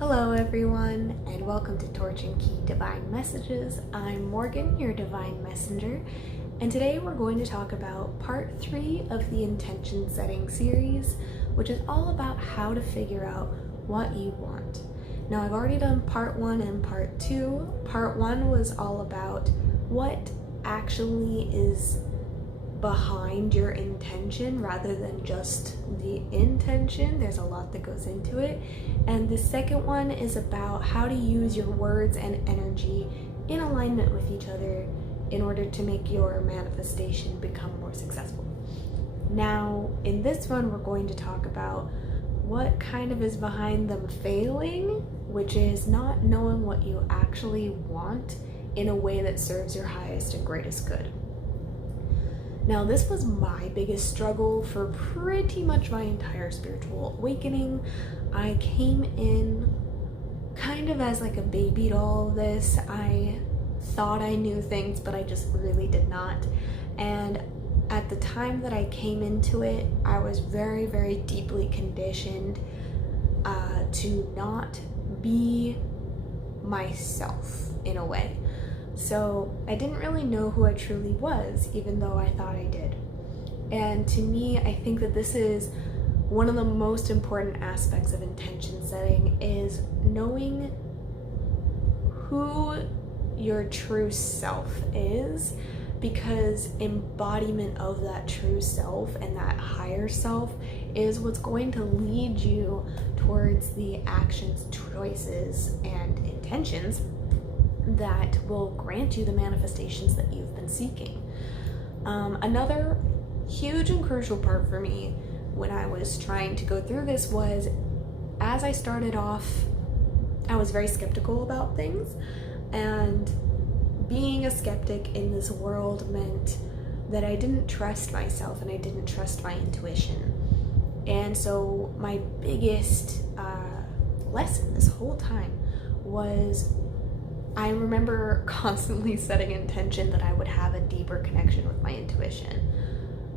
Hello everyone, and welcome to Torch and Key Divine Messages. I'm Morgan, your Divine Messenger, and today we're going to talk about part 3 of the intention setting series, which is all about how to figure out what you want. Now, I've already done part 1 and part 2. Part 1 was all about what actually is behind your intention rather than just the intention. There's a lot that goes into it. And the second one is about how to use your words and energy in alignment with each other in order to make your manifestation become more successful. Now, in this one, we're going to talk about what kind of is behind them failing, which is not knowing what you actually want in a way that serves your highest and greatest good. Now, this was my biggest struggle for pretty much my entire spiritual awakening. I came in kind of as like a baby to all of this. I thought I knew things, but I just really did not. And at the time that I came into it, I was very, very deeply conditioned to not be myself in a way. So I didn't really know who I truly was, even though I thought I did. And to me, I think that this is one of the most important aspects of intention setting, is knowing who your true self is, because embodiment of that true self and that higher self is what's going to lead you towards the actions, choices, and intentions that will grant you the manifestations that you've been seeking. Another huge and crucial part for me when I was trying to go through this was, as I started off, I was very skeptical about things, and being a skeptic in this world meant that I didn't trust myself and I didn't trust my intuition. And so my biggest lesson this whole time was, I remember constantly setting intention that I would have a deeper connection with my intuition.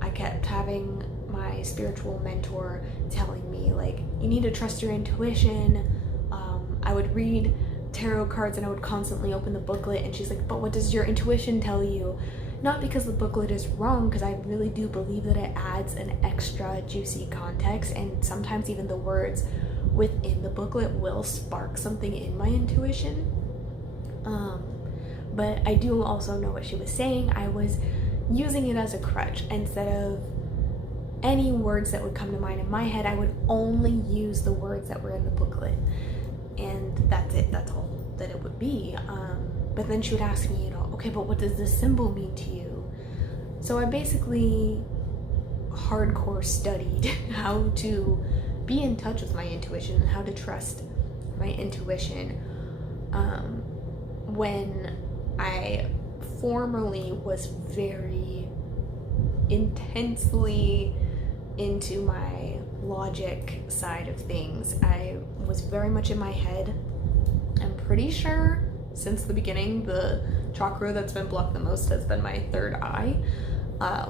I kept having my spiritual mentor telling me, like, you need to trust your intuition. I would read tarot cards and I would constantly open the booklet, and she's like, but what does your intuition tell you? Not because the booklet is wrong, because I really do believe that it adds an extra juicy context, and sometimes even the words within the booklet will spark something in my intuition. But I do also know what she was saying. I was using it as a crutch. Instead of any words that would come to mind in my head, I would only use the words that were in the booklet. And that's it. That's all that it would be. But then she would ask me, okay, but what does this symbol mean to you? So I basically hardcore studied how to be in touch with my intuition and how to trust my intuition. When I formerly was very intensely into my logic side of things, I was very much in my head. I'm pretty sure since the beginning, the chakra that's been blocked the most has been my third eye,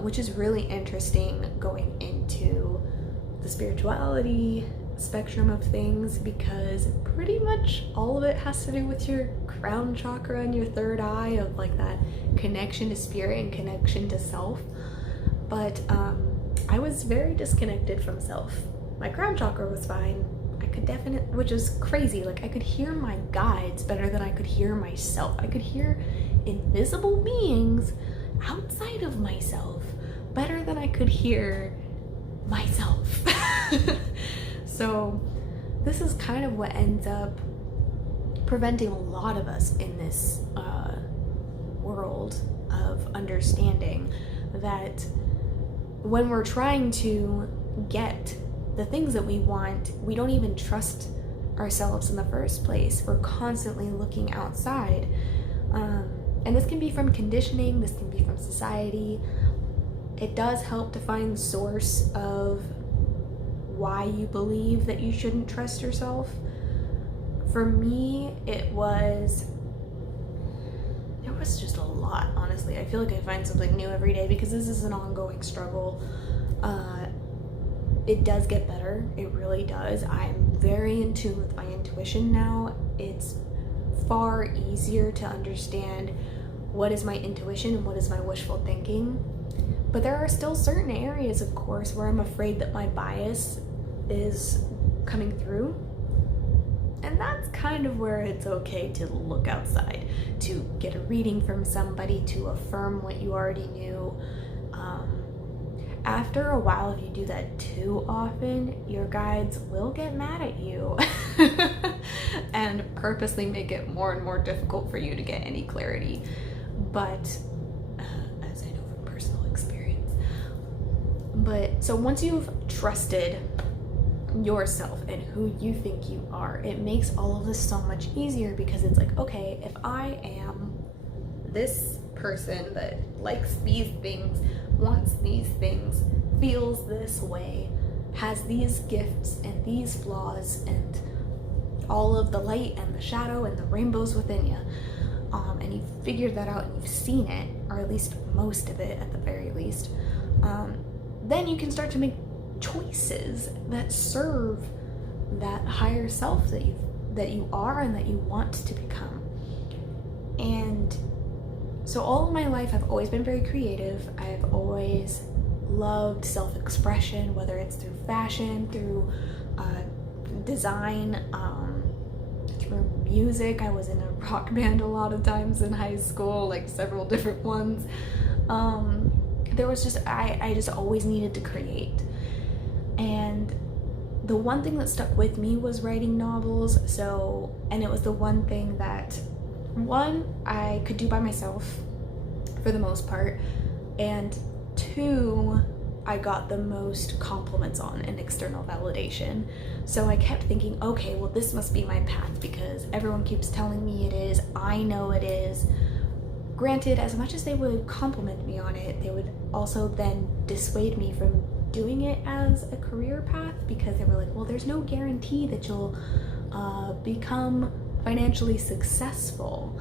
which is really interesting going into the spirituality spectrum of things, because pretty much all of it has to do with your crown chakra and your third eye, of like that connection to spirit and connection to self. But I was very disconnected from self. My crown chakra was fine. I could definitely, which is crazy, like I could hear my guides better than I could hear myself. I could hear invisible beings outside of myself better than I could hear myself. So this is kind of what ends up preventing a lot of us in this world of understanding that when we're trying to get the things that we want, we don't even trust ourselves in the first place. We're constantly looking outside. And this can be from conditioning, this can be from society. It does help to find the source of why you believe that you shouldn't trust yourself. For me, there was just a lot, honestly. I feel like I find something new every day because this is an ongoing struggle. It does get better, it really does. I'm very in tune with my intuition now. It's far easier to understand what is my intuition and what is my wishful thinking. But there are still certain areas, of course, where I'm afraid that my bias is coming through. And that's kind of where it's okay to look outside, to get a reading from somebody, to affirm what you already knew. After a while, if you do that too often, your guides will get mad at you and purposely make it more and more difficult for you to get any clarity. But as I know from personal experience. But so once you've trusted yourself and who you think you are, it makes all of this so much easier, because it's like, okay, if I am this person that likes these things, wants these things, feels this way, has these gifts and these flaws and all of the light and the shadow and the rainbows within you, and you've figured that out and you've seen it, or at least most of it at the very least, then you can start to make choices that serve that higher self that you are and that you want to become. And so all of my life I've always been very creative. I've always loved self-expression, whether it's through fashion, through design, through music. I was in a rock band a lot of times in high school, like several different ones. There was just, I just always needed to create. And the one thing that stuck with me was writing novels. And it was the one thing that, one, I could do by myself for the most part, and two, I got the most compliments on and external validation. So I kept thinking, okay, well, this must be my path because everyone keeps telling me it is. I know it is. Granted, as much as they would compliment me on it, they would also then dissuade me from doing it as a career path, because they were like, well, there's no guarantee that you'll become financially successful.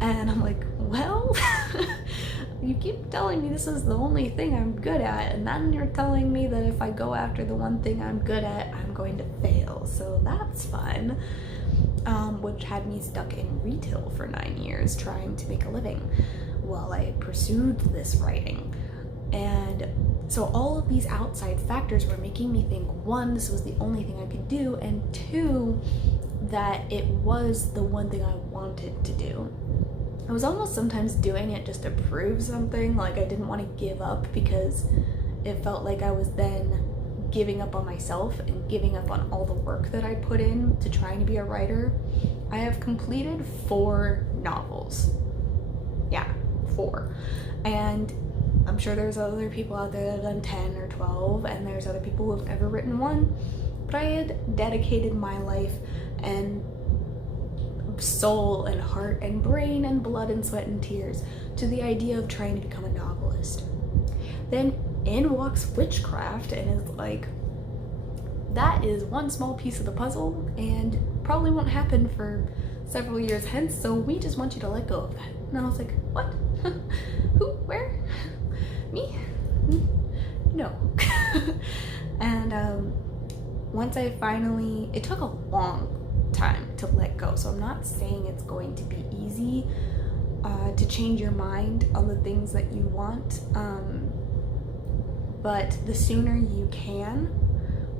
And I'm like, well, you keep telling me this is the only thing I'm good at, and then you're telling me that if I go after the one thing I'm good at, I'm going to fail. So that's fun. Which had me stuck in retail for 9 years trying to make a living while I pursued this writing. And so all of these outside factors were making me think, one, this was the only thing I could do, and two, that it was the one thing I wanted to do. I was almost sometimes doing it just to prove something, like I didn't want to give up, because it felt like I was then giving up on myself and giving up on all the work that I put in to trying to be a writer. I have completed 4 novels. Yeah, 4. And I'm sure there's other people out there that have done 10 or 12, and there's other people who have never written one. But I had dedicated my life and soul and heart and brain and blood and sweat and tears to the idea of trying to become a novelist. Then in walks witchcraft, and it's like, that is one small piece of the puzzle and probably won't happen for several years hence, so we just want you to let go of that. And I was like, what? Who? Where? Me? No. And once I finally, it took a long time to let go, so I'm not saying it's going to be easy to change your mind on the things that you want, but the sooner you can,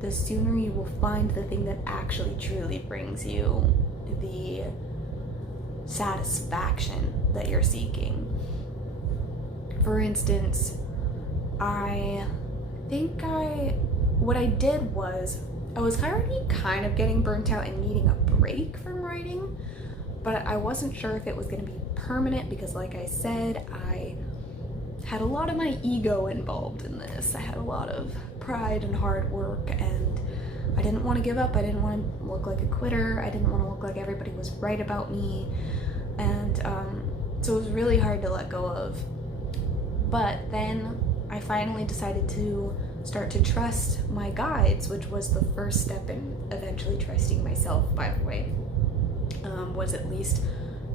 the sooner you will find the thing that actually truly brings you the satisfaction that you're seeking. For instance, what I did was, I was already kind of getting burnt out and needing a break from writing, but I wasn't sure if it was going to be permanent, because like I said, I had a lot of my ego involved in this. I had a lot of pride and hard work, and I didn't want to give up. I didn't want to look like a quitter. I didn't want to look like everybody was right about me. And so it was really hard to let go of. But then I finally decided to start to trust my guides, which was the first step in eventually trusting myself, by the way. Was at least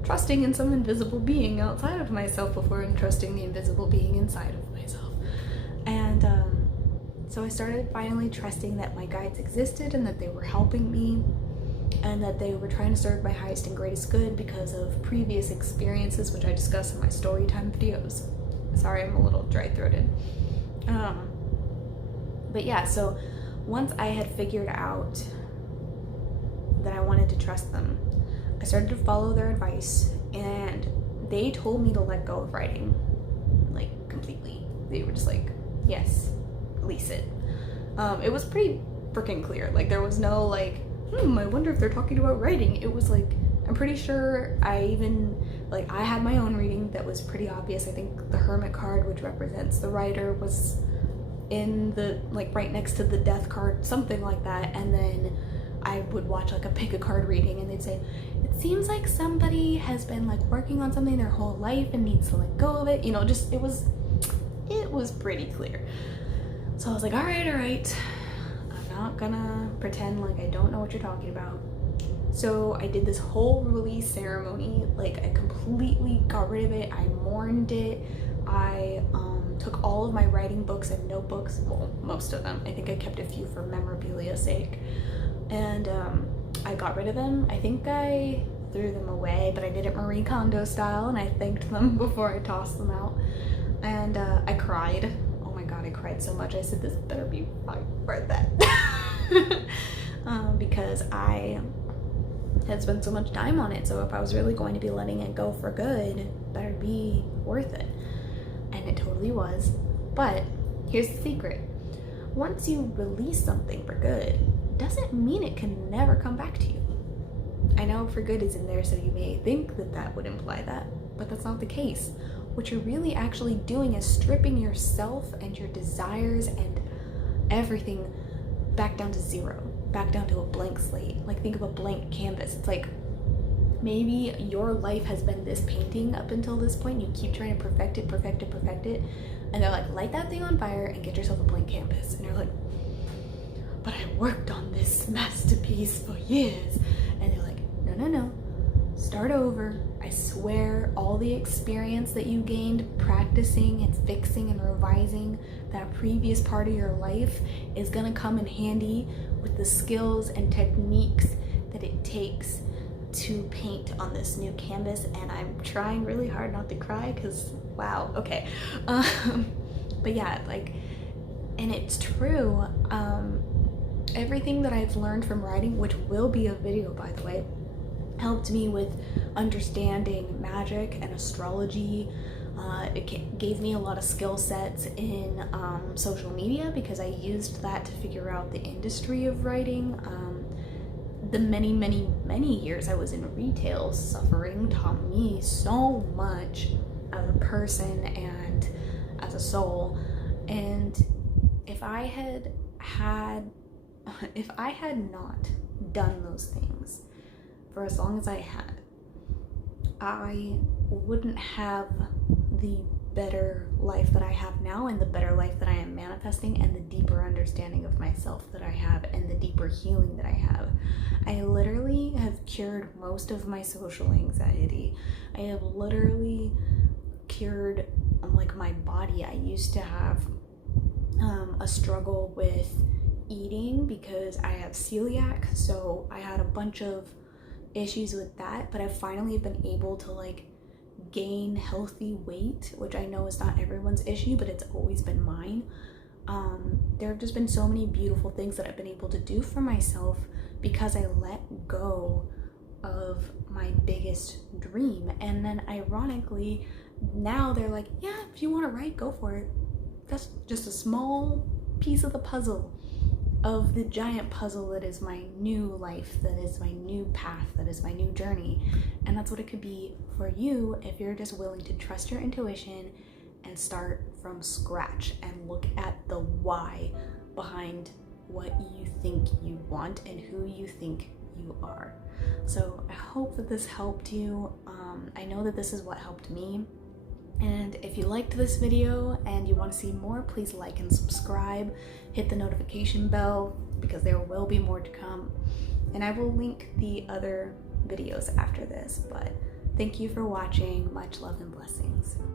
trusting in some invisible being outside of myself before trusting the invisible being inside of myself. And So I started finally trusting that my guides existed and that they were helping me and that they were trying to serve my highest and greatest good because of previous experiences, which I discuss in my story time videos. Sorry, I'm a little dry-throated. But yeah, so once I had figured out that I wanted to trust them, I started to follow their advice, and they told me to let go of writing, like completely. They were just like, yes, release it. It was pretty freaking clear. Like there was no like, I wonder if they're talking about writing. It was like, I'm pretty sure I had my own reading that was pretty obvious. I think the Hermit card, which represents the writer, was in the, like right next to the Death card, something like that. And then I would watch like a pick a card reading and they'd say, it seems like somebody has been like working on something their whole life and needs to let go of it. You know, just, it was pretty clear. So I was like, all right, I'm not gonna pretend like I don't know what you're talking about. So I did this whole release ceremony. Like I completely got rid of it. I mourned it. I took all of my writing books and notebooks, well, most of them. I think I kept a few for memorabilia's sake. And I got rid of them. I think I threw them away, but I did it Marie Kondo style, and I thanked them before I tossed them out. And I cried. Oh my god, I cried so much. I said this better be worth it. Because I had spent so much time on it, so if I was really going to be letting it go for good, it better be worth it. And it totally was. But here's the secret. Once you release something for good, doesn't mean it can never come back to you. I know for good is in there, so you may think that that would imply that, but that's not the case. What you're really actually doing is stripping yourself and your desires and everything back down to zero, back down to a blank slate. Like think of a blank canvas. It's like maybe your life has been this painting up until this point. You keep trying to perfect it, and they're like, light that thing on fire and get yourself a blank canvas. And you're like, but I worked on this masterpiece for years. And they're like, no, start over. I swear all the experience that you gained practicing and fixing and revising that previous part of your life is gonna come in handy with the skills and techniques that it takes to paint on this new canvas. And I'm trying really hard not to cry because wow, okay. But yeah, like, and it's true. Everything that I've learned from writing, which will be a video by the way, helped me with understanding magic and astrology. It gave me a lot of skill sets in social media because I used that to figure out the industry of writing. The many years I was in retail suffering taught me so much as a person and as a soul. And if I had not done those things for as long as I had, I wouldn't have the better life that I have now and the better life that I am manifesting and the deeper understanding of myself that I have and the deeper healing that I have. I literally have cured most of my social anxiety. I have literally cured like my body. I used to have a struggle with eating because I have celiac, so I had a bunch of issues with that, but I've finally been able to like gain healthy weight, which I know is not everyone's issue, but it's always been mine. There have just been so many beautiful things that I've been able to do for myself because I let go of my biggest dream. And then ironically, now they're like, yeah, if you want to write, go for it. That's just a small piece of the puzzle of the giant puzzle that is my new life, that is my new path, that is my new journey. And that's what it could be for you if you're just willing to trust your intuition and start from scratch and look at the why behind what you think you want and who you think you are. So I hope that this helped you. I know that this is what helped me. And if you liked this video and you want to see more, please like and subscribe. Hit the notification bell because there will be more to come. And I will link the other videos after this. But thank you for watching. Much love and blessings.